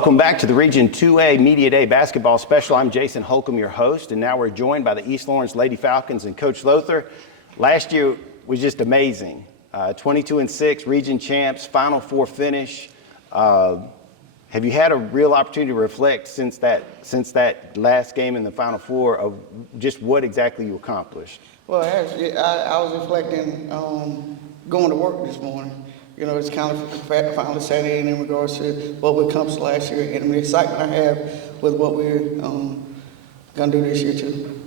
Welcome back to the Region 2A Media Day Basketball Special. I'm Jason Holcomb, your host, and now we're joined by the East Lawrence Lady Falcons and Coach Lothar. Last year was just amazing. 22-6, region champs, Final Four finish. Have you had a real opportunity to reflect since that last game in the Final Four of just what exactly you accomplished? Well, actually, I was reflecting going to work this morning. You know, it's kind of finally set in regards to what we accomplished last year and the excitement I have with what we're going to do this year too.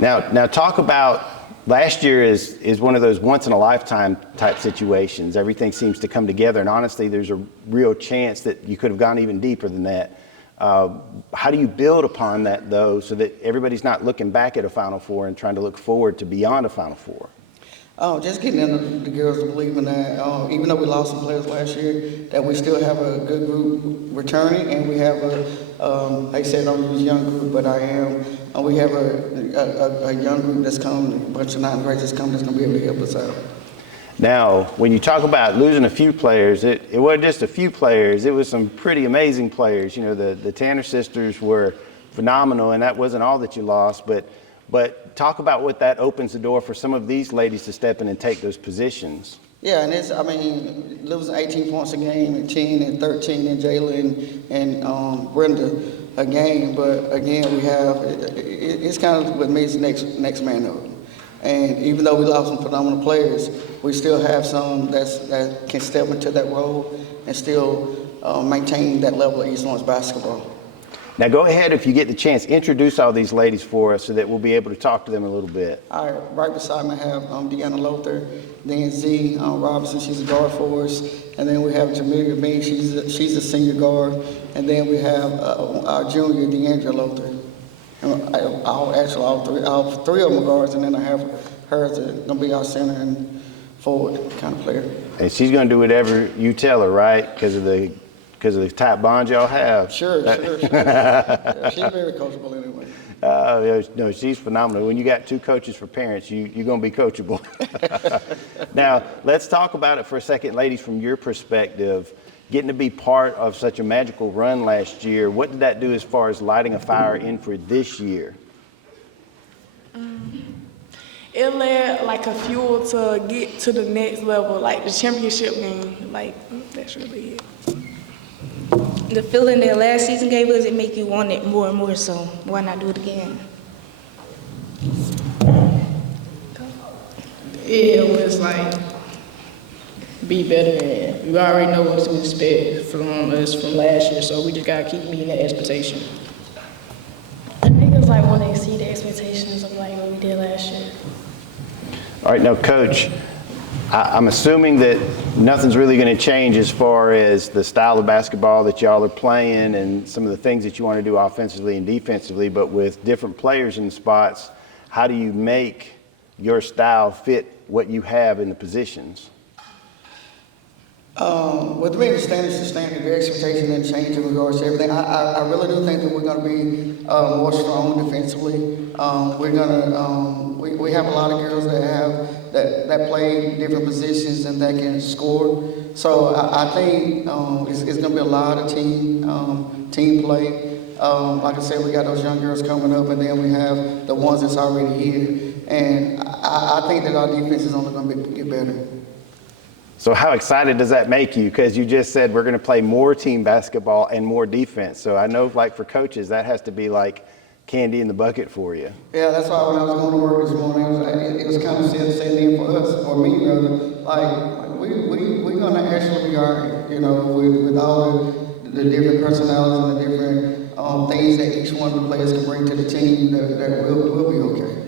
Now talk about last year is one of those once-in-a-lifetime type situations. Everything seems to come together, and honestly, there's a real chance that you could have gone even deeper than that. How do you build upon that, though, so that everybody's not looking back at a Final Four and trying to look forward to beyond a Final Four? Just getting the girls to believe in that. Even though we lost some players last year, that we still have a good group returning, and we have they said I'm a young group, but I am. We have a young group that's coming, a bunch of non-grads that's coming that's going to be able to help us out. Now, when you talk about losing a few players, it wasn't just a few players. It was some pretty amazing players. You know, the Tanner sisters were phenomenal, and that wasn't all that you lost, but talk about what that opens the door for some of these ladies to step in and take those positions. Yeah, and losing 18 points a game and 10 and 13 and Jalen and Brenda a game. But again, we have, it's kind of what makes next man up. And even though we lost some phenomenal players, we still have some that can step into that role and still maintain that level of East Lawrence basketball. Now go ahead, if you get the chance, introduce all these ladies for us so that we'll be able to talk to them a little bit. All right, right beside me I have Deanna Lothar, then Z Robinson, she's a guard for us, and then we have Jamelia Bean, she's a senior guard, and then we have our junior, Deandra Lothar. All three of them are guards, and then I have her as going to be our center and forward kind of player. And she's going to do whatever you tell her, right? Because of the tight bond y'all have. Sure. Yeah, she's very coachable anyway. No, she's phenomenal. When you got two coaches for parents, you're going to be coachable. Now, let's talk about it for a second, ladies, from your perspective. Getting to be part of such a magical run last year, what did that do as far as lighting a fire in for this year? It led like a fuel to get to the next level, like the championship game. Like, that's really it. The feeling that last season gave us, it make you want it more and more, so why not do it again? It was like be better, and we already know what to expect from us from last year, so we just gotta keep meeting the expectation. I think it's like want to exceed the expectations of like what we did last year. All right, now, Coach, I'm assuming that nothing's really going to change as far as the style of basketball that y'all are playing and some of the things that you want to do offensively and defensively, but with different players in the spots, how do you make your style fit what you have in the positions? With me, the standards, the expectation didn't change in regards to everything. I really do think that we're going to be more strong defensively. We're going to we have a lot of girls that play different positions and that can score. So I think it's going to be a lot of team play. Like I said, we got those young girls coming up, and then we have the ones that's already here. And I think that our defense is only going to get better. So how excited does that make you? Because you just said we're going to play more team basketball and more defense. So I know, like, for coaches, that has to be like candy in the bucket for you. Yeah, that's why when I was going to work this morning, it was kind of set in for us, or me rather. Like we're going to actually be all right, you know, with all the different personalities and the different things that each one of the players can bring to the team, that we'll be okay.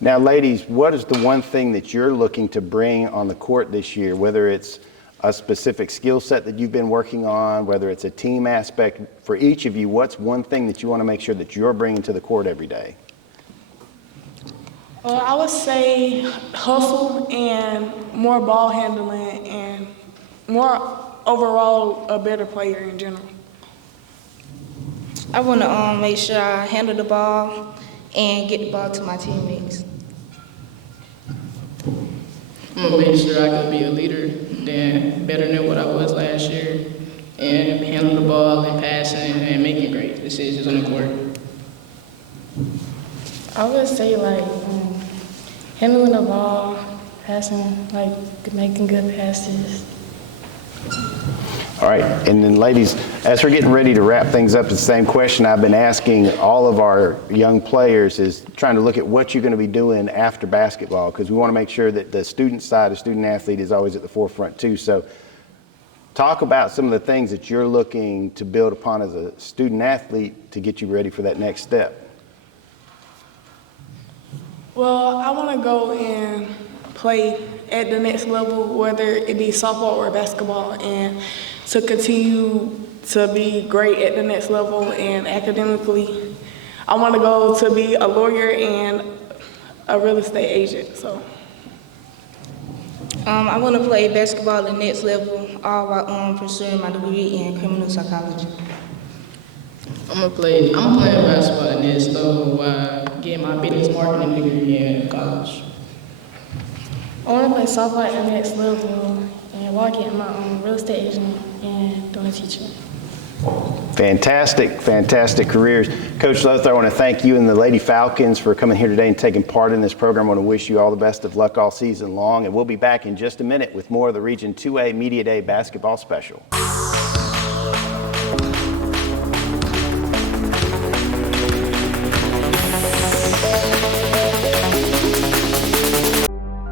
Now, ladies, what is the one thing that you're looking to bring on the court this year, whether it's a specific skill set that you've been working on, whether it's a team aspect? For each of you, what's one thing that you want to make sure that you're bringing to the court every day? I would say hustle and more ball handling and more overall a better player in general. I want to make sure I handle the ball and get the ball to my teammates. I'm gonna make sure I could be a leader better than what I was last year, and handling the ball and passing and making great decisions on the court. I would say like handling the ball, passing, like making good passes. All right, and then ladies, as we're getting ready to wrap things up, the same question I've been asking all of our young players is trying to look at what you're going to be doing after basketball, because we want to make sure that the student side, the student athlete, is always at the forefront too. So talk about some of the things that you're looking to build upon as a student athlete to get you ready for that next step. Well, I want to go and play at the next level, whether it be softball or basketball, and to continue to be great at the next level and academically. I want to go to be a lawyer and a real estate agent. So I want to play basketball at the next level, all while pursuing my degree in criminal psychology. I'm playing basketball at the next level while getting my business marketing degree in college. I want to play softball at the next level and while getting my real estate agent and doing teaching. Fantastic, fantastic careers. Coach Lothar, I want to thank you and the Lady Falcons for coming here today and taking part in this program. I want to wish you all the best of luck all season long, and we'll be back in just a minute with more of the Region 2A Media Day basketball special.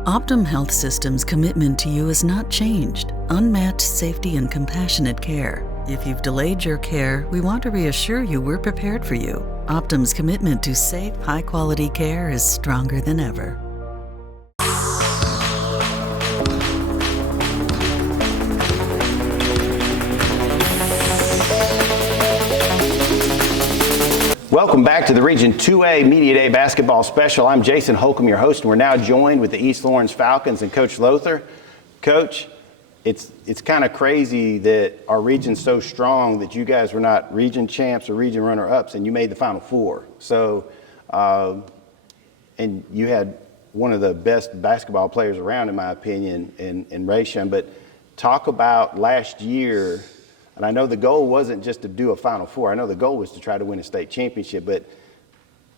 Optum Health System's commitment to you has not changed. Unmatched safety and compassionate care. If you've delayed your care, we want to reassure you we're prepared for you. Optum's commitment to safe, high-quality care is stronger than ever. Welcome back to the Region 2A Media Day basketball special. I'm Jason Holcomb, your host, and we're now joined with the East Lawrence Falcons and Coach Lothar. Coach, it's kind of crazy that our region's so strong that you guys were not region champs or region runner-ups, and you made the Final Four. So, and you had one of the best basketball players around, in my opinion, in Rayshon. But talk about last year. And I know the goal wasn't just to do a Final Four. I know the goal was to try to win a state championship. But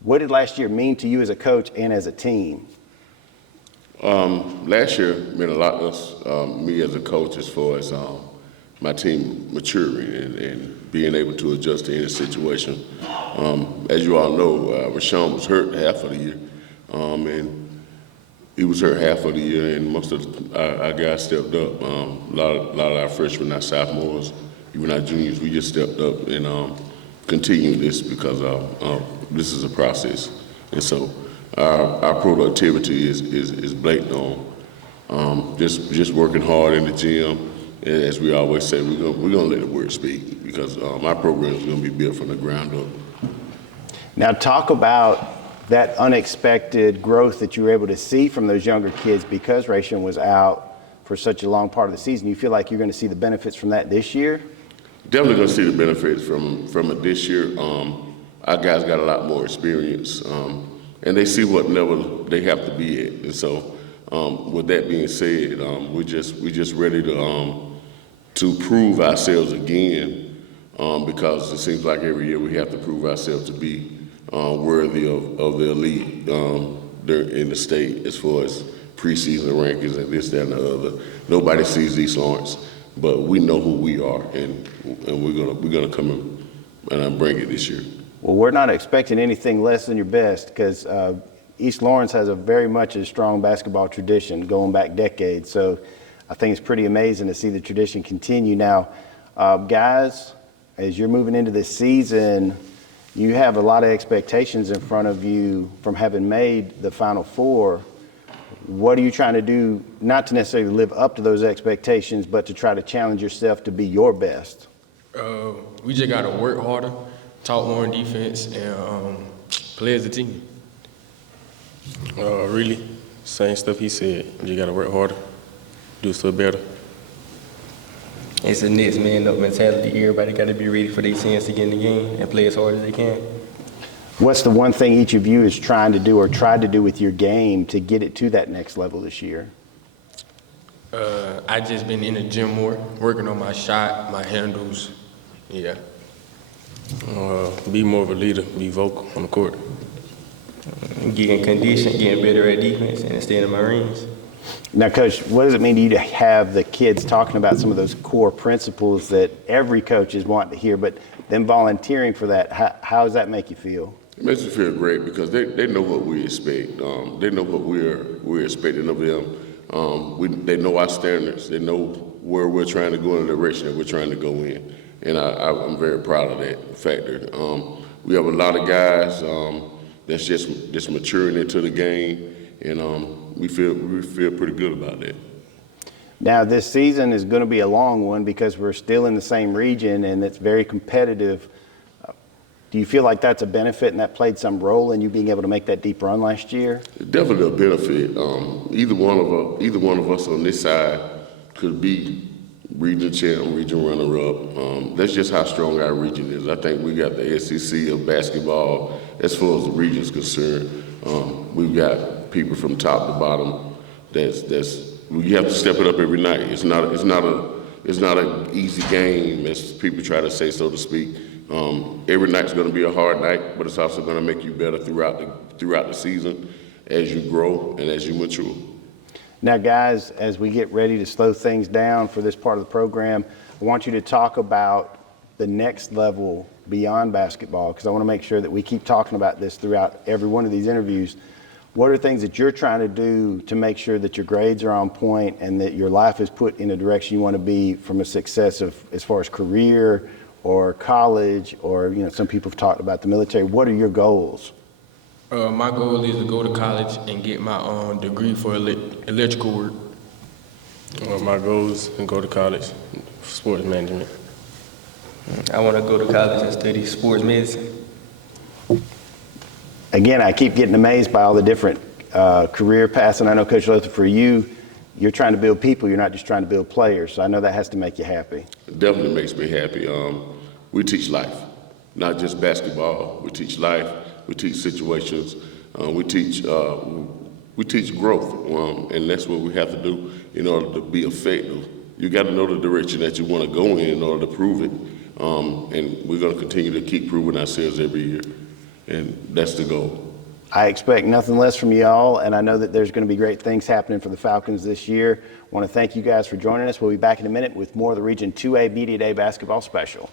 what did last year mean to you as a coach and as a team? Last year meant a lot to us, me as a coach, as far as my team maturing and being able to adjust to any situation. As you all know, Rashawn was hurt half of the year, and he was hurt half of the year, and most of our guys stepped up. A lot of our freshmen, our sophomores, even our juniors, we just stepped up and continued this because this is a process. And so our productivity is blatant on just working hard in the gym. And as we always say, we're gonna let the word speak because our program is gonna be built from the ground up. Now talk about that unexpected growth that you were able to see from those younger kids because Rayshon was out for such a long part of the season. You feel like you're going to see the benefits from that this year? Definitely going to see the benefits from it this year. Our guys got a lot more experience, and they see what level they have to be at. And so, with that being said, we're just ready to prove ourselves again, because it seems like every year we have to prove ourselves to be worthy of the elite in the state as far as preseason rankings and this, that, and the other. Nobody sees East Lawrence, but we know who we are, and we're gonna come and bring it this year. Well, we're not expecting anything less than your best because East Lawrence has a very much a strong basketball tradition going back decades. So I think it's pretty amazing to see the tradition continue. Now, guys, as you're moving into this season, you have a lot of expectations in front of you from having made the Final Four. What are you trying to do, not to necessarily live up to those expectations, but to try to challenge yourself to be your best? We just got to work harder, talk more in defense, and play as a team. Really, same stuff he said. You got to work harder, do stuff better. It's a next man up mentality. Everybody got to be ready for their chance to get in the game and play as hard as they can. What's the one thing each of you is trying to do or tried to do with your game to get it to that next level this year? I just been in the gym more, working on my shot, my handles. Yeah. Be more of a leader, be vocal on the court. Getting conditioned, getting better at defense, and staying in my rings. Now, Coach, what does it mean to you to have the kids talking about some of those core principles that every coach is wanting to hear, but them volunteering for that? How does that make you feel? It makes me feel great because they know what we expect. They know what we're expecting of them. They know our standards. They know where we're trying to go in the direction that we're trying to go in. And I'm very proud of that factor. We have a lot of guys that's just maturing into the game, and we feel pretty good about that. Now, this season is going to be a long one because we're still in the same region and it's very competitive. Do you feel like that's a benefit and that played some role in you being able to make that deep run last year? Definitely a benefit. Either one of us on this side could be region champ, region runner-up. That's just how strong our region is. I think we got the SEC of basketball as far as the region is concerned. We've got people from top to bottom. You have to step it up every night. It's not an easy game, as people try to say, so to speak. Every night's going to be a hard night, but it's also going to make you better throughout the season as you grow and as you mature. Now, guys, as we get ready to slow things down for this part of the program, I want you to talk about the next level beyond basketball, because I want to make sure that we keep talking about this throughout every one of these interviews. What are things that you're trying to do to make sure that your grades are on point and that your life is put in a direction you want to be from a success of as far as career or college, or some people have talked about the military? What are your goals? My goal is to go to college and get my degree for electrical work. My goal is to go to college for sports management. I want to go to college and study sports medicine. Again, I keep getting amazed by all the different career paths, and I know, Coach Lothar, for you, you're trying to build people, you're not just trying to build players, so I know that has to make you happy. It definitely makes me happy. We teach life, not just basketball. We teach life, we teach situations, we teach growth, and that's what we have to do in order to be effective. You got to know the direction that you want to go in order to prove it, and we're going to continue to keep proving ourselves every year. And that's the goal. I expect nothing less from y'all, and I know that there's going to be great things happening for the Falcons this year. I want to thank you guys for joining us. We'll be back in a minute with more of the Region 2A Media Day basketball special.